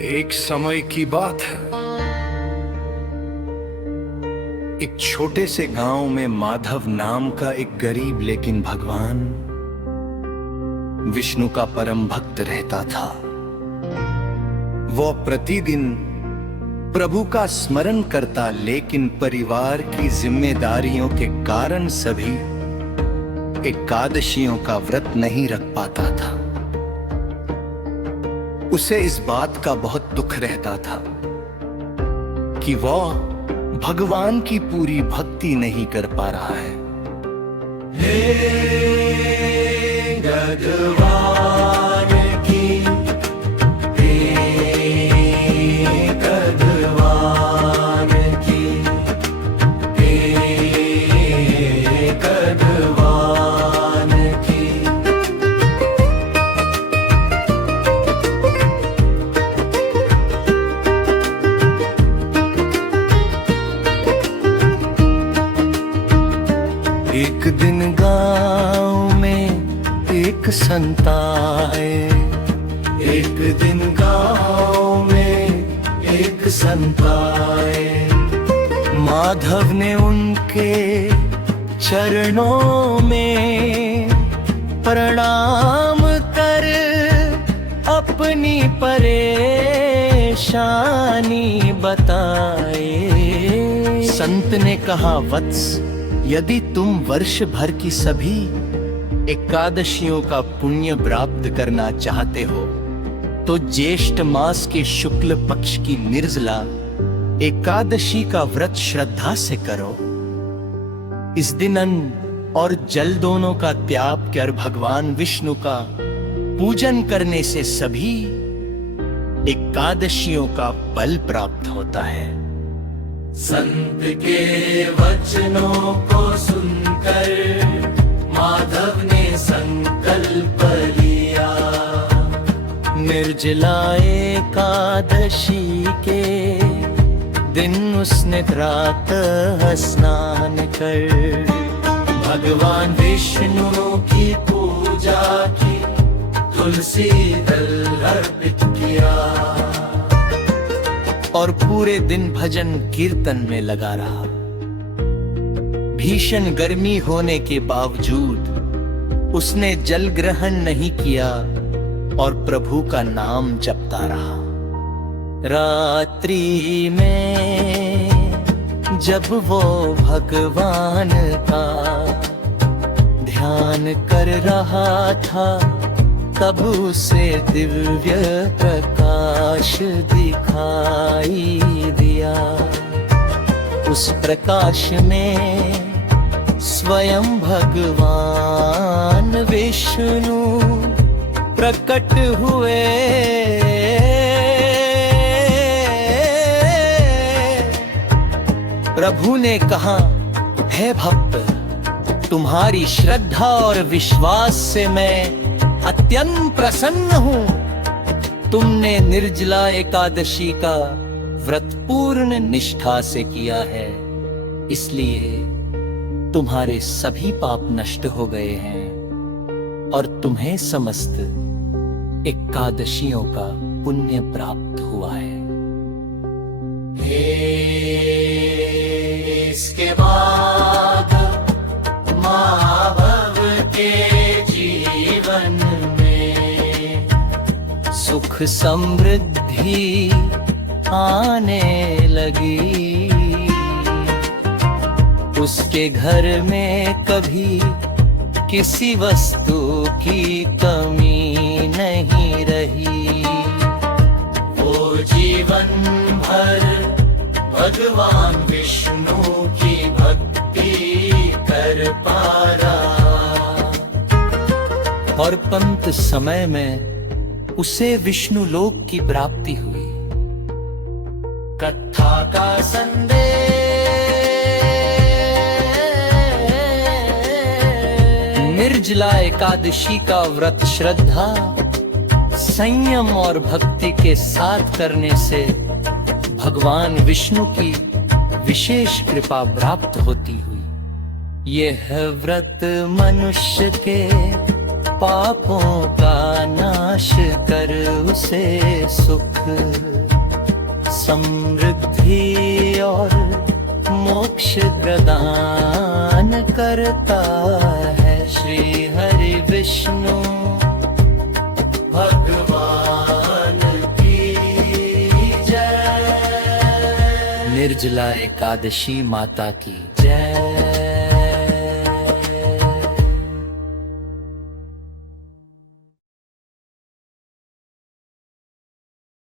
एक समय की बात है, एक छोटे से गांव में माधव नाम का एक गरीब लेकिन भगवान विष्णु का परम भक्त रहता था। वो प्रतिदिन प्रभु का स्मरण करता, लेकिन परिवार की जिम्मेदारियों के कारण सभी एकादशियों का व्रत नहीं रख पाता था। उसे इस बात का बहुत दुख रहता था कि वह भगवान की पूरी भक्ति नहीं कर पा रहा है। हे भगवान की, हे भगवान की, हे भगवान की। एक दिन गांव में एक संत आए, एक दिन गांव में एक संत आए। माधव ने उनके चरणों में प्रणाम कर अपनी परेशानी बताए। संत ने कहा, वत्स, यदि तुम वर्ष भर की सभी एकादशियों का पुण्य प्राप्त करना चाहते हो तो ज्येष्ठ मास के शुक्ल पक्ष की निर्जला एकादशी का व्रत श्रद्धा से करो। इस दिन अन्न और जल दोनों का त्याग कर भगवान विष्णु का पूजन करने से सभी एकादशियों का फल प्राप्त होता है। संत के वचनों को सुनकर माधव ने संकल्प लिया। निर्जला एकादशी के दिन उसने प्रातः स्नान कर भगवान विष्णु की पूजा की, तुलसी दल अर्पित किया और पूरे दिन भजन कीर्तन में लगा रहा। भीषण गर्मी होने के बावजूद उसने जल ग्रहण नहीं किया और प्रभु का नाम जपता रहा। रात्रि में जब वो भगवान का ध्यान कर रहा था, तब उसे दिव्य प्रकाश दिखाई दिया। उस प्रकाश में स्वयं भगवान विष्णु प्रकट हुए। प्रभु ने कहा, हे भक्त, तुम्हारी श्रद्धा और विश्वास से मैं अत्यंत प्रसन्न हूं। तुमने निर्जला एकादशी का व्रत पूर्ण निष्ठा से किया है, इसलिए तुम्हारे सभी पाप नष्ट हो गए हैं और तुम्हें समस्त एकादशियों का पुण्य प्राप्त हुआ है। इसके बाद माधव के जीवन में सुख समृद्धि आने लगी। उसके घर में कभी किसी वस्तु की कमी नहीं रही। वो जीवन भर भगवान विष्णु की भक्ति कर पा रहा और पंत समय में उसे विष्णु लोक की प्राप्ति हुई। कथा का संदेश निर्जला एकादशी का व्रत श्रद्धा, संयम और भक्ति के साथ करने से भगवान विष्णु की विशेष कृपा प्राप्त होती हुई। यह व्रत मनुष्य के पापों का नाश कर उसे सुख, समृद्धि और मोक्ष प्रदान करता है। श्री हरि विष्णु भगवान की जय। निर्जला एकादशी माता की जय।